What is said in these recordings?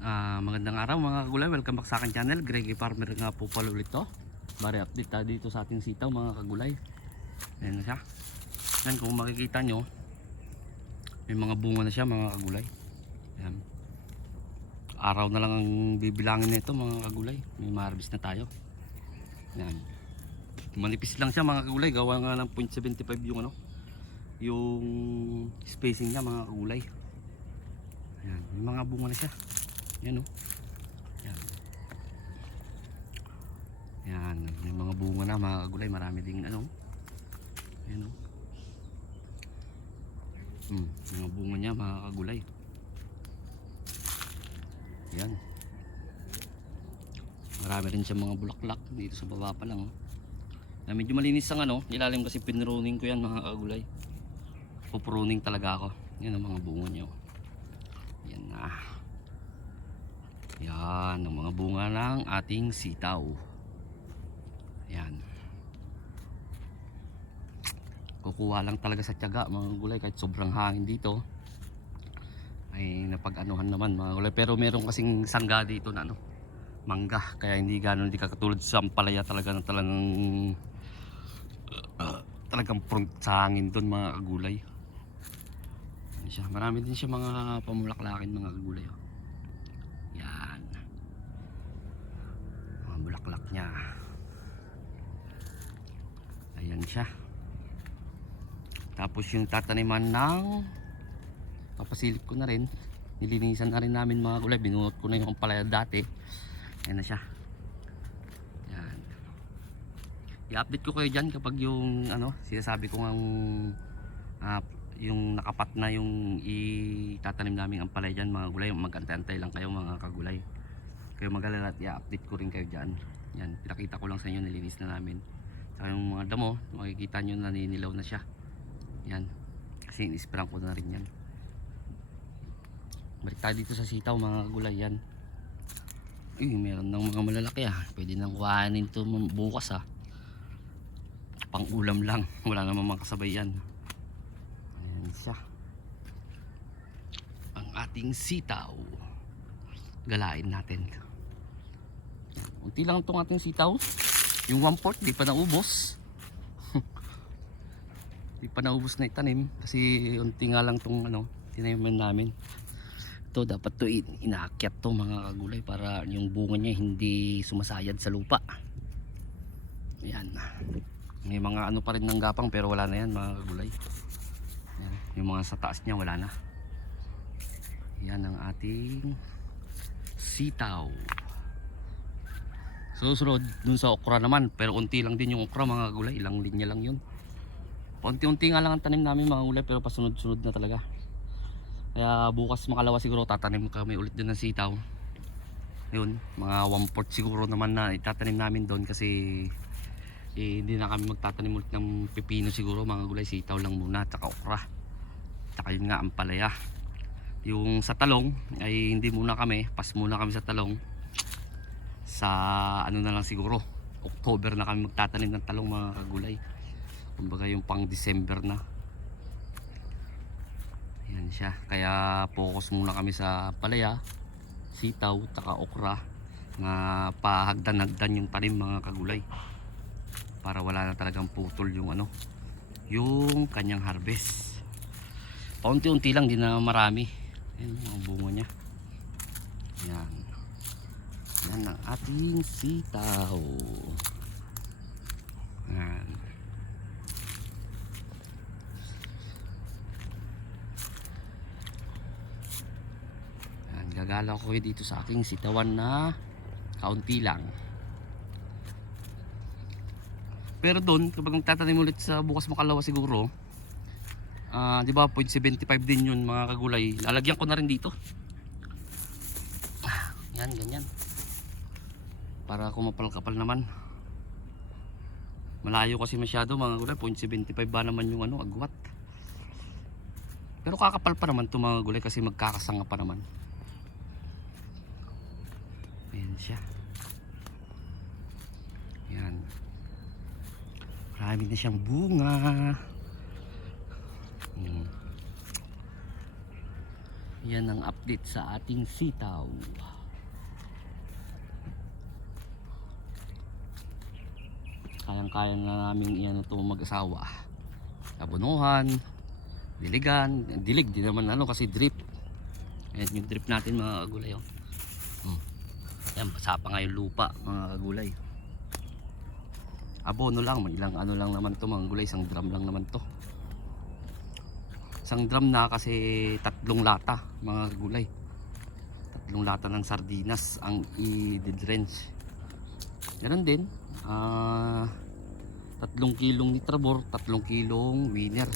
Magandang araw mga kagulay, welcome back sa aking channel. Greggy Farmer nga po pala ulit to. Bari update tayo dito sa ating sitaw mga kagulay. Ayan na siya. Yan, kung makikita nyo, may mga bunga na siya mga kagulay. Ayan. Araw na lang ang bibilangin nito mga kagulay. May ma-harvest na tayo. Ayan. Manipis lang siya mga kagulay, gawa nga ng 0.75 yung yung spacing niya mga kagulay. Ayan, may mga bunga na siya. Yan oh. Yan. Yan, may mga bunga na mga kagulay, marami ding Yan oh. Mga bunga niya mga kagulay. Yan. Marami rin siya mga bulaklak dito sa baba pa lang oh. Medyo malinis ang ilalim kasi pinruning ko yan mga kagulay. Pupruning talaga ako. Yan ang mga bunga niya oh. Yan na. Yan ang mga bunga ng ating sitaw. Yan. Kukuha lang talaga sa tiyaga mga gulay, kahit sobrang hangin dito ay napag-anuhan naman mga gulay. Pero meron kasing sangga dito na mangga, kaya hindi gano'n, hindi katulad sa Ampalaya talaga na talagang prone sa hangin doon mga kagulay. Marami din siya mga pamulaklakin mga kagulay oh. Yan, mga bulaklak niya. Ayan siya. Tapos yung tataniman ng papasilip ko na rin, nilinisan na rin namin mga gulay, binuot ko na yung palaya dati. Ayan na siya. Yan. I-update ko kayo dyan kapag yung sinasabi ko ng yung nakapat na yung itatanim namin ang palaya dyan mga gulay. Magantay-antay lang kayo mga kagulay, kayo mag-alala at i-update ko rin kayo dyan. Yan, pinakita ko lang sa inyo, nilinis na namin. Saka yung mga damo, makikita nyo naninilaw na siya. Yan, kasi in-sprayan ko na rin yan. Balik tayo dito sa sitaw mga kagulay. Yan, meron ng mga malalaki pwede nang kuhanin ito bukas pang ulam lang, wala namang makasabay yan. Ayan siya, ang ating sitaw. Galain natin. Unti lang itong ating sitaw. Yung 1/4 di pa naubos. Di pa naubos na itanim kasi unti nga lang itong tinanim namin. Ito dapat to inaakyat to mga kagulay para yung bunga niya hindi sumasayad sa lupa. Ayan. May mga pa rin ng gapang pero wala na yan mga kagulay. Ayan. Yung mga sa taas niya wala na. Yan ang ating sitaw. Susunod dun sa okra naman, pero unti lang din yung okra mga gulay, ilang linya lang yun. Unti-unti nga lang ang tanim namin mga gulay, pero pasunod-sunod na talaga. Kaya bukas makalawa siguro tatanim kami ulit dun ng sitaw. Yun, mga 1/4 siguro naman na itatanim namin doon kasi hindi na kami magtatanim ulit ng pepino siguro mga gulay, sitaw lang muna, tsaka okra. Tsaka yun nga ang palaya. Yung sa talong ay hindi muna kami, pas muna kami sa talong. Sa na lang siguro, October na kami magtatanim ng talong mga kagulay. Kumbaga yung pang December na. Yan siya, kaya focus muna kami sa palaya, sitaw, taka okra, na pahagdan-hagdan yung tanim mga kagulay para wala na talagang putol yung yung kanyang harvest. Paunti-unti lang, di na marami. Yan yung bunga niya. Yan. Yan ang ating sitaw. Yan. Yan, gagala ko dito sa aking sitawan na kaunti lang. Pero doon, kapag magtatanim ulit sa bukas makalawa siguro, di ba 0.75 din yun mga kagulay, lalagyan ko na rin dito. Yan, ganyan. Para kumapal-kapal naman. Malayo kasi masyado mga gulay, 0.75 ba naman yung agwat. Pero kakapal pa naman ito mga gulay kasi magkakasanga pa naman. Ayan siya. Yan. Marami na siyang bunga. Yan ang update sa ating sitaw. Kayang-kaya na namin iyan ito mag-asawa. Abonuhan, diligan, dilig di naman ano kasi drip. Ayan yung drip natin mga kagulay. Oh. Ayan, basa pa nga yung lupa mga kagulay. Abono lang, ilang ano lang naman to mga gulay, isang drum lang naman to. Isang drum na kasi 3 lata mga kagulay. 3 lata ng sardinas ang i-drench. Ganun din, 3 kilong nitrabor, 3 kilong winner.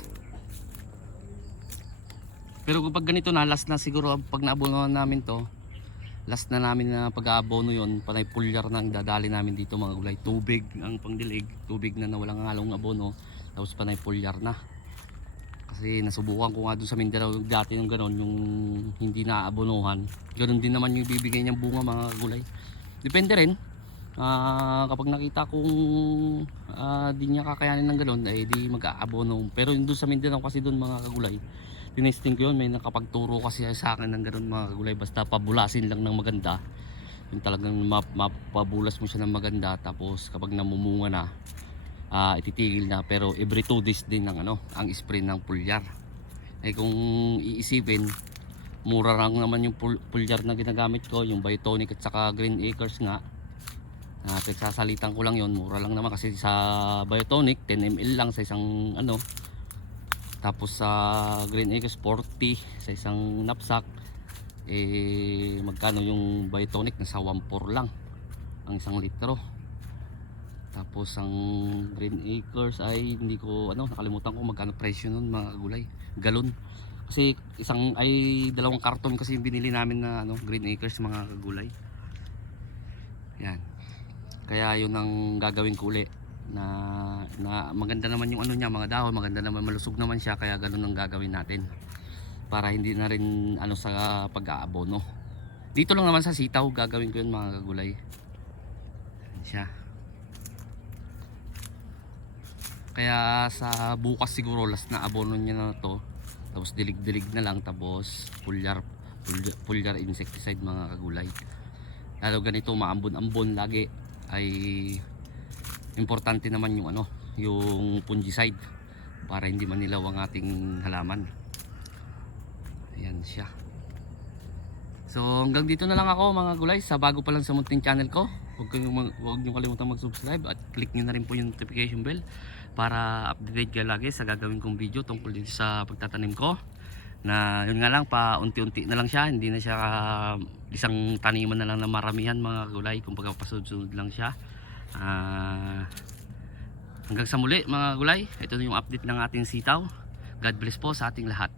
Pero kapag ganito na, last na siguro pag naabono namin to, last na namin na pag-aabono yon, panay pulyar na ang dadali namin dito mga gulay. Tubig ang pangdilig, tubig na walang halong abono, tapos panay pulyar na. Kasi nasubukan ko nga doon sa Mindanao dati ng ganon, yung hindi naaabonohan. Ganon din naman yung bibigay niyang bunga mga gulay. Depende rin. Kapag nakita kong di niya kakayanin ng ganon, ay di mag-aabono. Pero yung doon sa Mindanao kasi doon mga kagulay, tinesting ko yun, may nakapagturo kasi sa akin ng ganun mga kagulay, basta pabulasin lang ng maganda, yung talagang mapabulas mo siya ng maganda, tapos kapag namumunga na, ititigil na, pero every 2 days din ng ano, ang spray ng pulyar. Eh kung iisipin, mura lang naman yung pulyar na ginagamit ko, yung Biotonic at saka Green Acres nga. Pagsasalitan ko lang yon, mura lang naman kasi sa Biotonic 10 ml lang sa isang ano, tapos sa Green Acres 40 sa isang knapsack. Eh magkano yung Biotonic? Nasa 1.4 lang ang 1 litro. Tapos ang Green Acres ay hindi ko ano, nakalimutan ko magkano presyo nun mga kagulay, galon. Kasi isang ay 2 karton kasi yung binili namin na ano, Green Acres mga kagulay. Yan. Kaya yun ang gagawin ko uli. Na maganda naman yung ano niya, mga dahon, maganda naman, malusog naman siya, kaya ganun ang gagawin natin para hindi na rin ano sa pag-aabono. Dito lang naman sa sitaw gagawin ko yun mga kagulay. Yan siya. Kaya sa bukas siguro last na abono niya na to, tapos dilig-dilig na lang, tapos pulyar insecticide mga kagulay. Lalo ganito maambon-ambon lagi ay importante naman yung ano, yung fungicide para hindi manilaw ang ating halaman. Ayan siya. So hanggang dito na lang ako mga gulay, sa bago pa lang sa munting channel ko. Huwag niyo kalimutan mag-subscribe at click niyo na rin po yung notification bell para update kayo lagi sa gagawin kong video tungkol dito sa pagtatanim ko. Na yun nga lang, pa unti-unti na lang siya, hindi na siya isang taniman na lang na maramihan mga gulay, kumbaga pasunod-sunod lang siya. Hanggang sa muli mga gulay, ito na yung update ng ating sitaw. God bless po sa ating lahat.